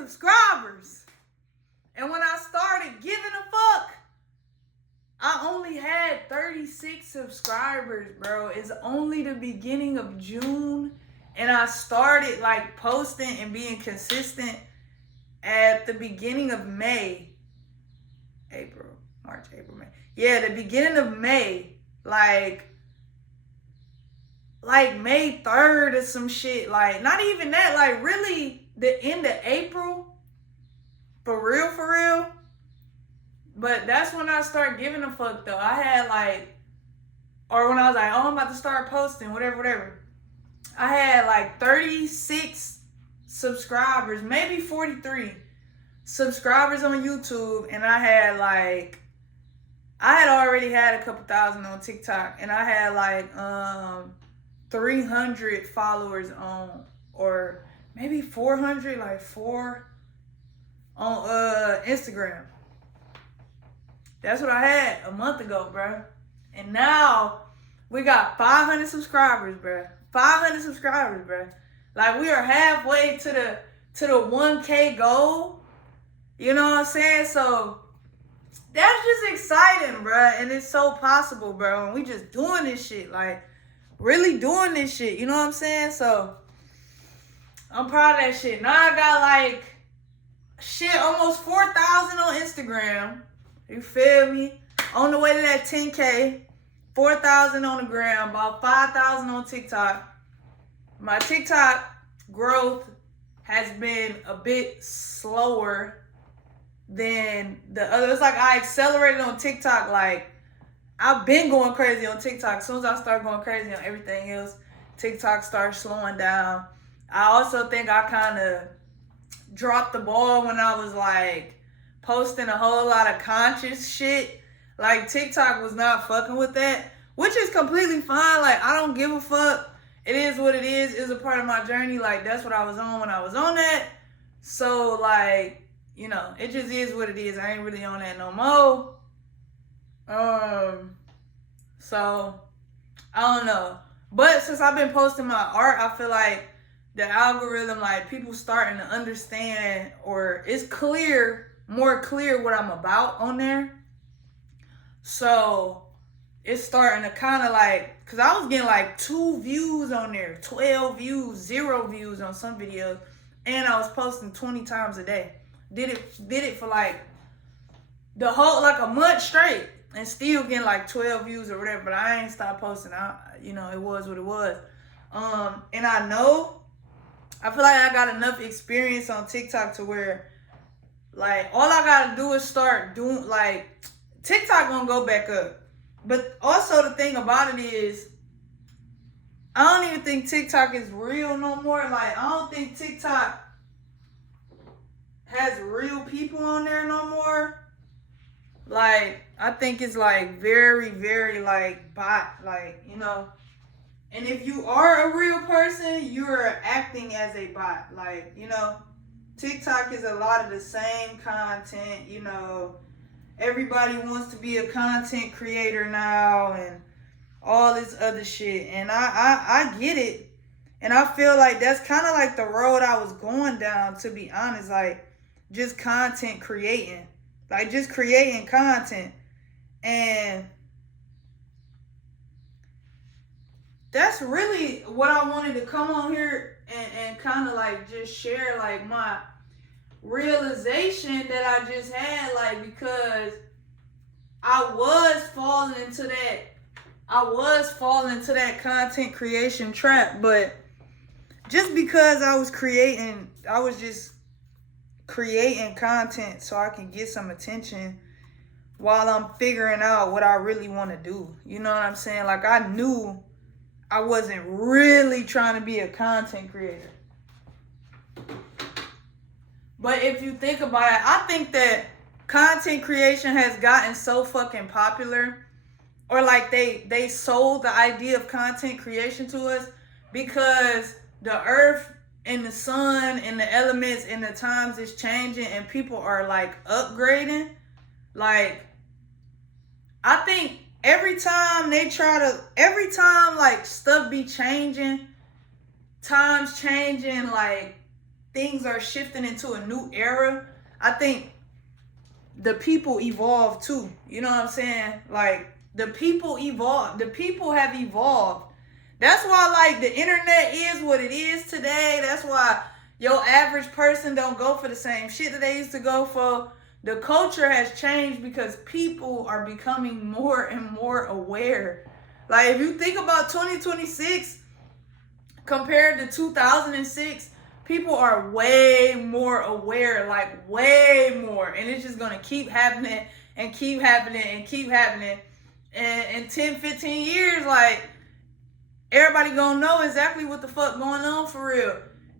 subscribers. And when I started giving a fuck, I only had 36 subscribers, bro. It's only the beginning of June. And I started like posting and being consistent at the beginning of May. March, April, May. Yeah, the beginning of May. Like May 3rd or some shit. Like, not even that. Like, really, the end of April. For real. But that's when I started giving a fuck, though. I had, like, or when I was like, oh, I'm about to start posting, whatever. I had, like, 36 subscribers, maybe 43 subscribers on YouTube. And I had, like, I had already had a couple thousand on TikTok. And I had, like, 300 followers on, or maybe 400, like 4 on Instagram. That's what I had a month ago, bro. And now we got 500 subscribers, bro. 500 subscribers, bro. Like, we are halfway to the 1K goal. You know what I'm saying? So that's just exciting, bro. And it's so possible, bro. And we just doing this shit, like really doing this shit. You know what I'm saying? So I'm proud of that shit. Now I got like almost 4,000 on Instagram. You feel me? On the way to that 10K. 4,000 on the gram. About 5,000 on TikTok. My TikTok growth has been a bit slower than the other. It's like I accelerated on TikTok. Like, I've been going crazy on TikTok. As soon as I start going crazy on everything else, TikTok starts slowing down. I also think I kind of dropped the ball when I was like posting a whole lot of conscious shit. Like, TikTok was not fucking with that, which is completely fine. Like, I don't give a fuck. It is what it is. It's a part of my journey. Like, that's what I was on when I was on that. So, like, you know, it just is what it is. I ain't really on that no more. So, I don't know. But since I've been posting my art, I feel like the algorithm, like, people starting to understand, or it's more clear what I'm about on there. So it's starting to kind of like, because I was getting like 2 views on there, 12 views, 0 views on some videos, and I was posting 20 times a day. Did it for like the whole, like a month straight, and still getting like 12 views or whatever. But I ain't stopped posting. You know, it was what it was. And I feel like I got enough experience on TikTok to where, like, all I gotta do is start doing, like, TikTok gonna go back up. But also the thing about it is, I don't even think TikTok is real no more. Like, I don't think TikTok has real people on there no more. Like, I think it's like very, very like bot, like, you know. And if you are a real person, you're acting as a bot. Like, you know, TikTok is a lot of the same content, you know. Everybody wants to be a content creator now and all this other shit. And I get it. And I feel like that's kind of like the road I was going down, to be honest. Like, just content creating. Like, just creating content. And that's really what I wanted to come on here and kind of like just share, like, my realization that I just had, like, because I was falling into that content creation trap. But just because I was just creating content so I can get some attention while I'm figuring out what I really want to do. You know what I'm saying? Like, I knew I wasn't really trying to be a content creator. But if you think about it, I think that content creation has gotten so fucking popular, or like they sold the idea of content creation to us because the earth and the sun and the elements and the times is changing and people are like upgrading. Like, I think every time like stuff be changing, times changing, like things are shifting into a new era, I think the people evolve too. You know what I'm saying? Like, the people evolve. The people have evolved. That's why, like, the internet is what it is today. That's why your average person don't go for the same shit that they used to go for. The culture has changed because people are becoming more and more aware. Like, if you think about 2026 compared to 2006, people are way more aware, like way more. And it's just going to keep happening and keep happening and keep happening. And in 10, 15 years, like, everybody going to know exactly what the fuck going on for real.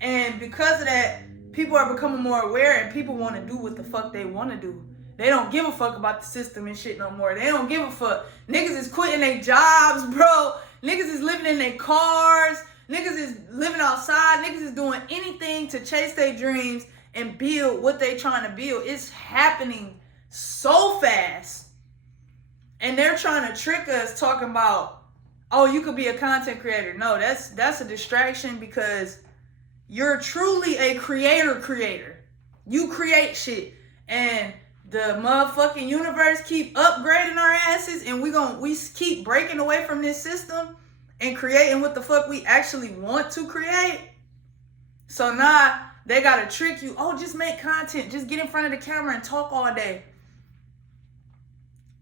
And because of that, people are becoming more aware and people want to do what the fuck they want to do. They don't give a fuck about the system and shit no more. They don't give a fuck. Niggas is quitting their jobs, bro. Niggas is living in their cars. Niggas is living outside. Niggas is doing anything to chase their dreams and build what they trying to build. It's happening so fast. And they're trying to trick us talking about, oh, you could be a content creator. No, that's a distraction because you're truly a creator. You create shit. And the motherfucking universe keep upgrading our asses and we keep breaking away from this system and creating what the fuck we actually want to create. So now they gotta trick you. Oh, just make content. Just get in front of the camera and talk all day.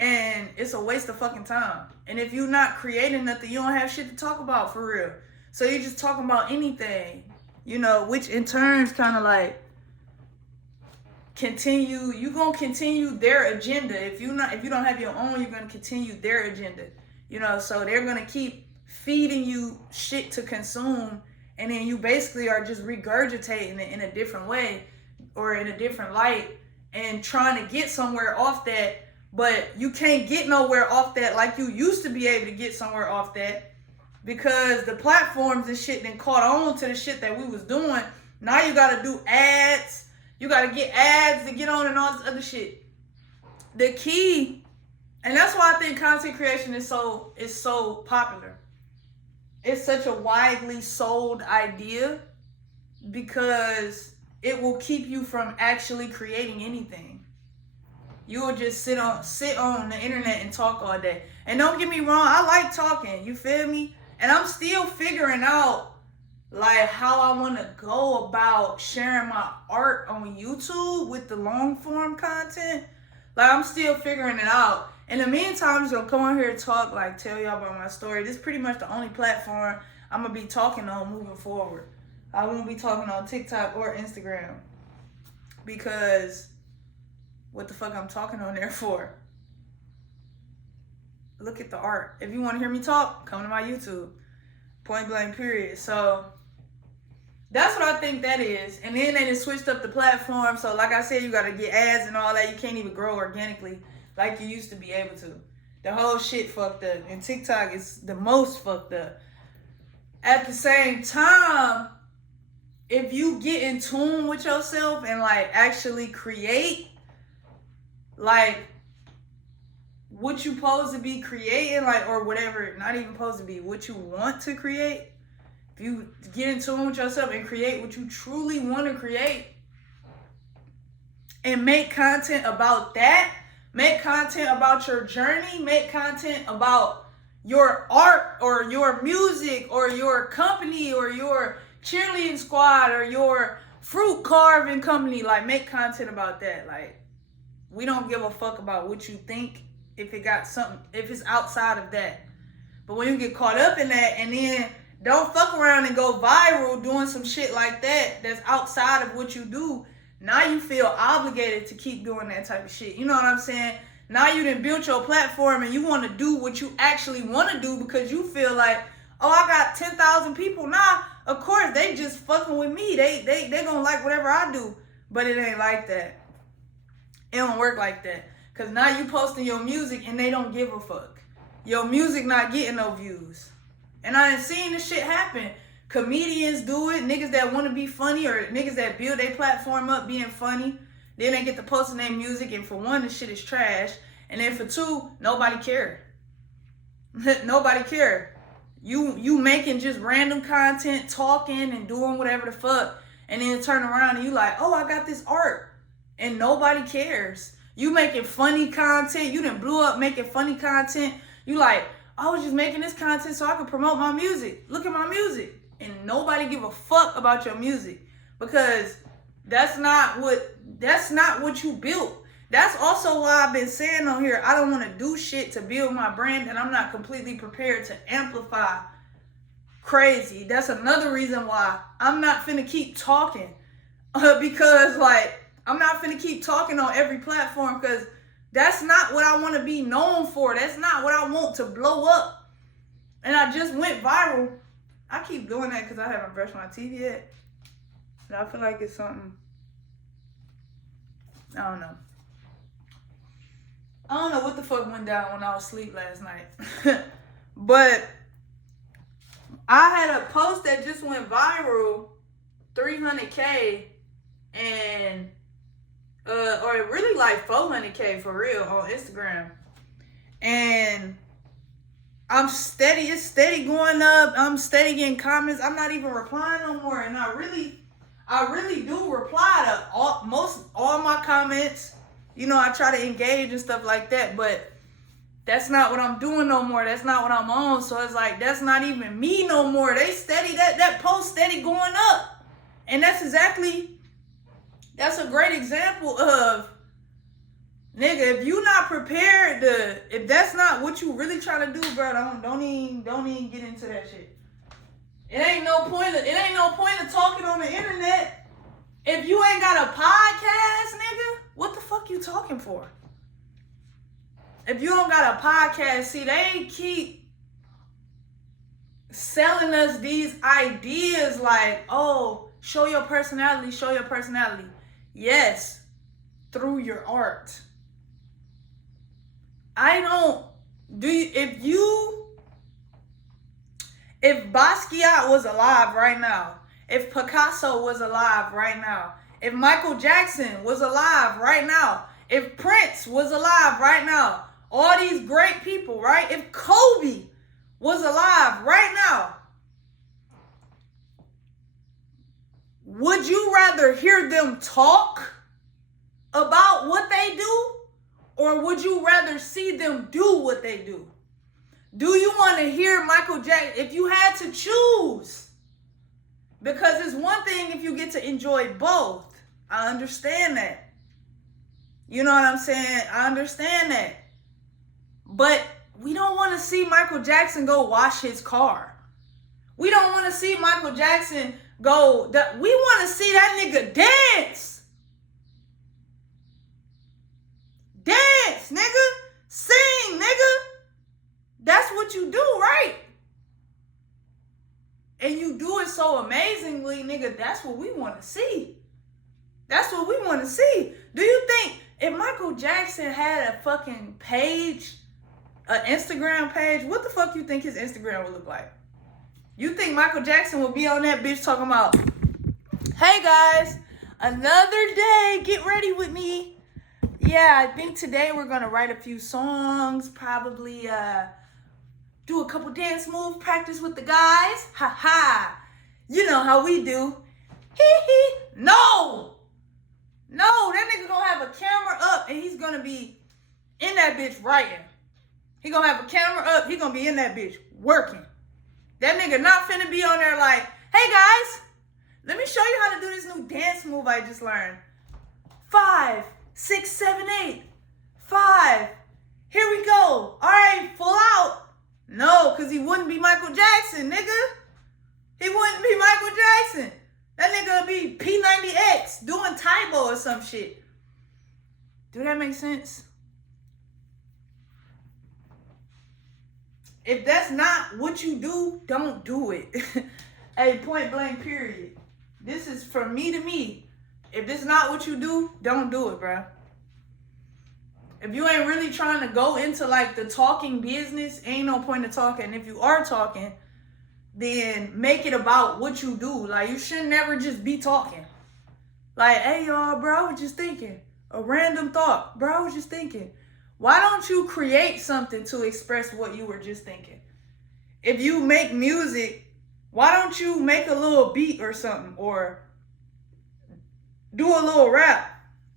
And it's a waste of fucking time. And if you're not creating nothing, you don't have shit to talk about for real. So you're just talking about anything, you know, which in turns kind of like you're gonna continue their agenda. If you don't have your own, you're gonna continue their agenda. You know, so they're gonna keep feeding you shit to consume, and then you basically are just regurgitating it in a different way or in a different light and trying to get somewhere off that. But you can't get nowhere off that like you used to be able to get somewhere off that because the platforms and shit then caught on to the shit that we was doing. Now you gotta do ads. You gotta get ads to get on and all this other shit. The key, and that's why I think content creation is so popular. It's such a widely sold idea because it will keep you from actually creating anything. You will just sit on the internet and talk all day. And don't get me wrong, I like talking, you feel me? And I'm still figuring out like how I want to go about sharing my art on YouTube with the long form content. Like, I'm still figuring it out. In the meantime, I'm just gonna come on here and talk, like, tell y'all about my story. This is pretty much the only platform I'm gonna be talking on moving forward. I won't be talking on TikTok or Instagram because what the fuck I'm talking on there for? Look at the art. If you want to hear me talk, come to my YouTube. Point blank period. So that's what I think that is. And then they just switched up the platform. So like I said, you got to get ads and all that. You can't even grow organically like you used to be able to. The whole shit fucked up. And TikTok is the most fucked up. At the same time, if you get in tune with yourself and like actually create, like what you supposed to be creating, like, or whatever, not even supposed to be, what you want to create. If you get in tune with yourself and create what you truly want to create and make content about that, make content about your journey, make content about your art or your music or your company or your cheerleading squad or your fruit carving company, like, make content about that. Like, we don't give a fuck about what you think if it's outside of that. But when you get caught up in that and then don't fuck around and go viral doing some shit like that that's outside of what you do, now you feel obligated to keep doing that type of shit. You know what I'm saying? Now you done built your platform and you want to do what you actually want to do because you feel like, oh, I got 10,000 people now. Of course, they just fucking with me. They gonna like whatever I do. But it ain't like that. It don't work like that. Because now you posting your music and they don't give a fuck. Your music not getting no views. And I done seen this shit happen. Comedians do it. Niggas that want to be funny or niggas that build their platform up being funny. Then they get to posting their music and for one, the shit is trash. And then for two, nobody care. Nobody care. You making just random content, talking and doing whatever the fuck. And then turn around and you like, oh, I got this art. And nobody cares. You making funny content. You done blew up making funny content. You like, I was just making this content so I could promote my music. Look at my music. And nobody give a fuck about your music. Because that's not what you built. That's also why I've been saying on here, I don't want to do shit to build my brand and I'm not completely prepared to amplify crazy. That's another reason why I'm not finna keep talking. Because like, I'm not finna keep talking on every platform because that's not what I want to be known for. That's not what I want to blow up. And I just went viral. I keep doing that because I haven't brushed my teeth yet. And I feel like it's something, I don't know. I don't know what the fuck went down when I was asleep last night. But I had a post that just went viral, 300K, and or really like 400K for real on Instagram. And it's steady going up. I'm steady getting comments. I'm not even replying no more. And I really do reply to all my comments. You know, I try to engage and stuff like that, but that's not what I'm doing no more. That's not what I'm on. So it's like, that's not even me no more. They steady, that post steady going up. And that's a great example of, nigga, if you not prepared if that's not what you really trying to do, bro, don't even get into that shit. It ain't no point of talking on the internet. If you ain't got a podcast, nigga, what the fuck you talking for? If you don't got a podcast, see, they keep selling us these ideas like, oh, show your personality. Yes, through your art. If Basquiat was alive right now, if Picasso was alive right now, if Michael Jackson was alive right now, if Prince was alive right now, all these great people, right? If Kobe was alive right now, would you rather hear them talk about what they do, or would you rather see them do what they do? Do you want to hear Michael Jackson? If you had to choose, because it's one thing if you get to enjoy both. I understand that. You know what I'm saying? I understand that. But we don't want to see Michael Jackson go wash his car. We don't want to see Michael Jackson go. We want to see that nigga dance. Dance, nigga. Sing, nigga. That's what you do, right? And you do it so amazingly, nigga. That's what we want to see. That's what we want to see. Do you think if Michael Jackson had a fucking page, an Instagram page, what the fuck you think his Instagram would look like? You think Michael Jackson would be on that bitch talking about, hey guys, another day, get ready with me. Yeah, I think today we're going to write a few songs, probably do a couple dance moves, practice with the guys. Ha ha. You know how we do. Hee hee. No, that nigga gonna have a camera up and he's gonna be in that bitch writing. He gonna have a camera up, he gonna be in that bitch working. That nigga not finna be on there like, hey guys, let me show you how to do this new dance move I just learned. 5, 6, 7, 8. 5. Here we go. All right, full out. No, because he wouldn't be Michael Jackson, nigga. He wouldn't be Michael Jackson. That nigga would be P90X doing Tybo or some shit. Do that make sense? If that's not what you do, don't do it. Hey, point blank, period. This is from me to me. If this is not what you do, don't do it, bro. If you ain't really trying to go into like the talking business, ain't no point in talking. And if you are talking, then make it about what you do. Like, you should never just be talking. Like, hey, y'all, bro, I was just thinking. A random thought. Bro, I was just thinking. Why don't you create something to express what you were just thinking? If you make music, why don't you make a little beat or something? Or do a little rap.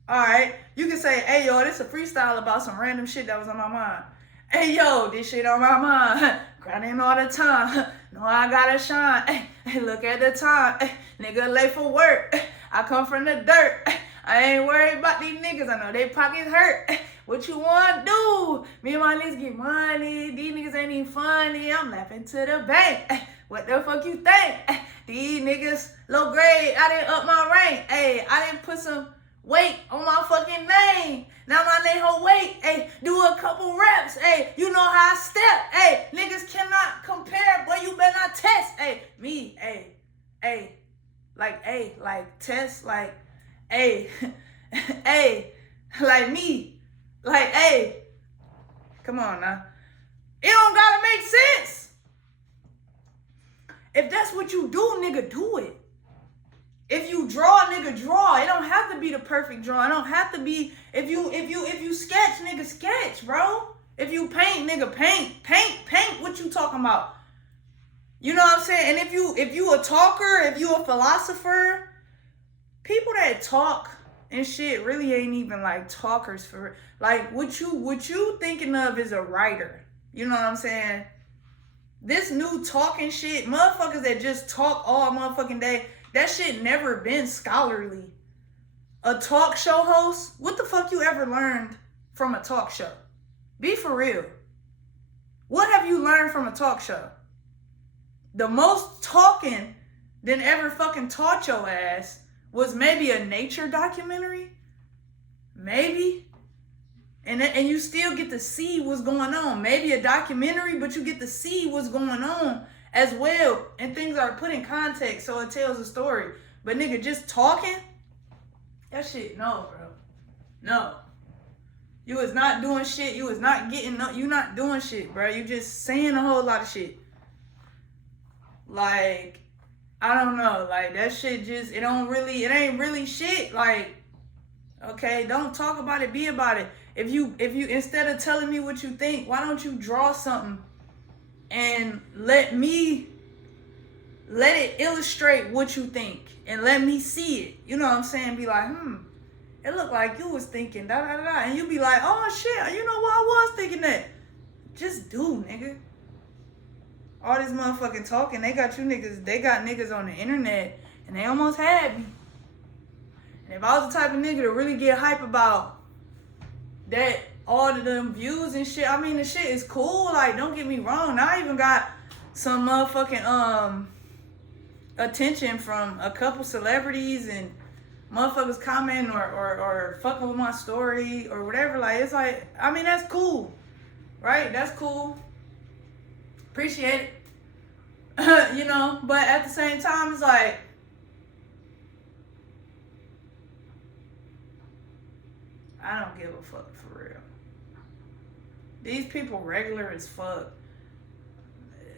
Alright. You can say, hey yo, this is a freestyle about some random shit that was on my mind. Hey yo, this shit on my mind. Grinding all the time. Know I gotta shine. Hey, look at the time. Nigga late for work. I come from the dirt. I ain't worried about these niggas. I know they pockets hurt. What you want to do? Me and my niggas get money. These niggas ain't even funny. I'm laughing to the bank. What the fuck you think? These niggas low grade. I didn't up my rank. Hey, I didn't put some weight on my fucking name. Now my name hold weight. Hey, do a couple reps. Hey, you know how I step. Hey, niggas cannot compare, but you better not test. Hey, me, like test, like, hey, hey, like me, like, hey, come on now. It don't gotta make sense. If that's what you do, nigga, do it. If you draw, nigga, draw. It don't have to be the perfect draw. It don't have to be, if you sketch, nigga, sketch, bro. If you paint, nigga, paint what you talking about. You know what I'm saying? And if you a talker, if you a philosopher, people that talk and shit really ain't even like talkers for, like, what you thinking of is a writer. You know what I'm saying? This new talking shit, motherfuckers that just talk all motherfucking day, that shit never been scholarly. A talk show host, what the fuck you ever learned from a talk show? Be for real. What have you learned from a talk show? The most talking than ever fucking taught your ass was maybe a nature documentary. Maybe. And you still get to see what's going on. Maybe a documentary, but you get to see what's going on as well. And things are put in context so it tells a story. But nigga, just talking? That shit, no, bro. No. You was not doing shit. You was not getting, you not doing shit, bro. You just saying a whole lot of shit. Like, I don't know. Like, that shit just, it ain't really shit. Like, okay, don't talk about it, be about it. If you instead of telling me what you think, why don't you draw something and let it illustrate what you think and let me see it. You know what I'm saying? Be like, it looked like you was thinking da da da da, and you be like, oh shit, you know what, I was thinking that. Just do, nigga. All this motherfucking talking, they got niggas on the internet and they almost had me. And if I was the type of nigga to really get hype about that, all of them views and shit, I mean, the shit is cool. Like, don't get me wrong. I even got some motherfucking attention from a couple celebrities and motherfuckers commenting or fucking with my story or whatever. Like, it's like, I mean, that's cool, right? That's cool. Appreciate it. You know, but at the same time, it's like, I don't give a fuck for real. These people regular as fuck.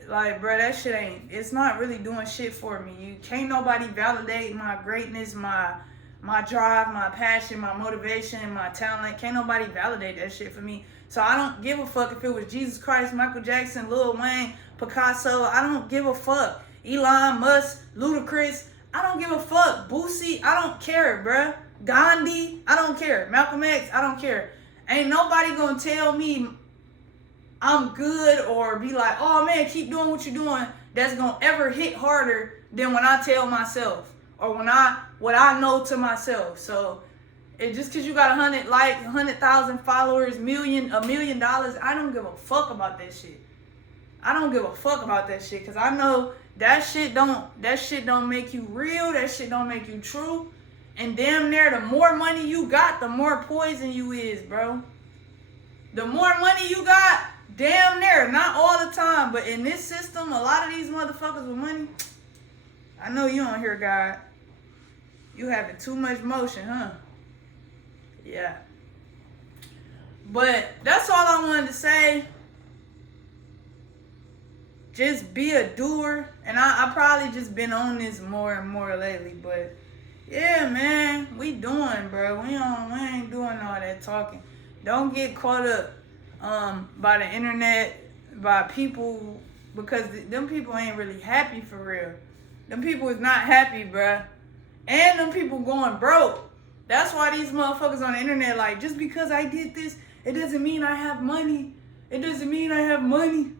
Like, bro, that shit it's not really doing shit for me. You can't nobody validate my greatness, my drive, my passion, my motivation, my talent. Can't nobody validate that shit for me. So I don't give a fuck if it was Jesus Christ, Michael Jackson, Lil Wayne, Picasso. I don't give a fuck. Elon Musk, Ludacris. I don't give a fuck. Boosie, I don't care, bruh. Gandhi, I don't care. Malcolm X, I don't care. Ain't nobody gonna tell me I'm good or be like, oh man, keep doing what you're doing. That's gonna ever hit harder than when I tell myself or what I know to myself. So it just cause you got 100 likes, 100,000 followers, a $1 million, I don't give a fuck about that shit. I don't give a fuck about that shit cause I know that shit don't make you real. That shit don't make you true. And damn near the more money you got, the more poison you is, bro. The more money you got, damn near, not all the time, but in this system, a lot of these motherfuckers with money, I know you don't hear God. You having too much motion, huh? Yeah. But that's all I wanted to say. Just be a doer. And I probably just been on this more and more lately, but yeah, man, we doing, bro. We ain't doing all that talking. Don't get caught up by the internet, by people, because them people ain't really happy for real. Them people is not happy, bruh. And them people going broke. That's why these motherfuckers on the internet like, just because I did this, it doesn't mean I have money. It doesn't mean I have money.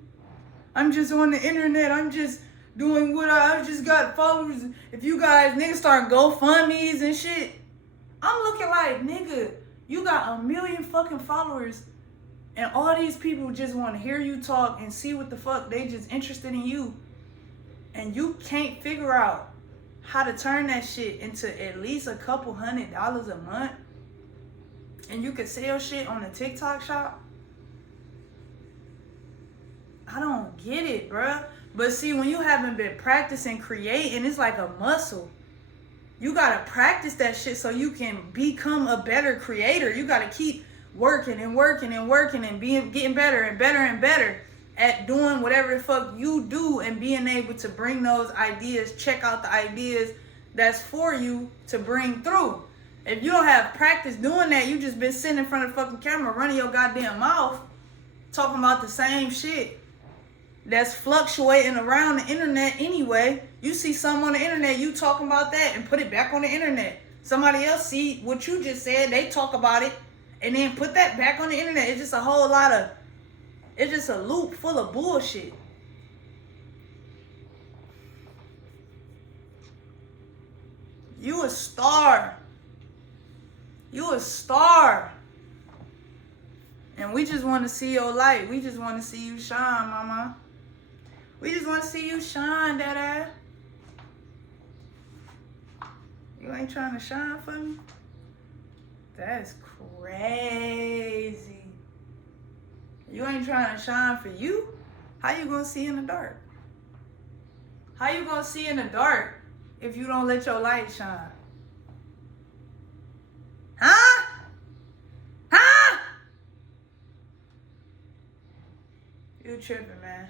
I'm just on the internet. I'm just doing what I just got followers. If you guys niggas start GoFundMe's and shit, I'm looking like, nigga, you got 1 million fucking followers and all these people just want to hear you talk and see what the fuck they just interested in you. And you can't figure out how to turn that shit into at least a couple $100 a month. And you could sell shit on the TikTok shop. I don't get it, bruh. But see, when you haven't been practicing creating, it's like a muscle. You gotta practice that shit so you can become a better creator. You gotta keep working and working and working and getting better and better and better at doing whatever the fuck you do and being able to bring those ideas, check out the ideas that's for you to bring through. If you don't have practice doing that, you just been sitting in front of the fucking camera running your goddamn mouth talking about the same shit that's fluctuating around the internet anyway. You see something on the internet, you talking about that and put it back on the internet. Somebody else see what you just said, they talk about it and then put that back on the internet. It's just a whole lot of, it's just a loop full of bullshit. You a star. You a star. And we just want to see your light. We just want to see you shine, mama. We just want to see you shine, dada. You ain't trying to shine for me? That's crazy. You ain't trying to shine for you? How you gonna see in the dark? How you gonna see in the dark if you don't let your light shine? Huh? Huh? You tripping, man.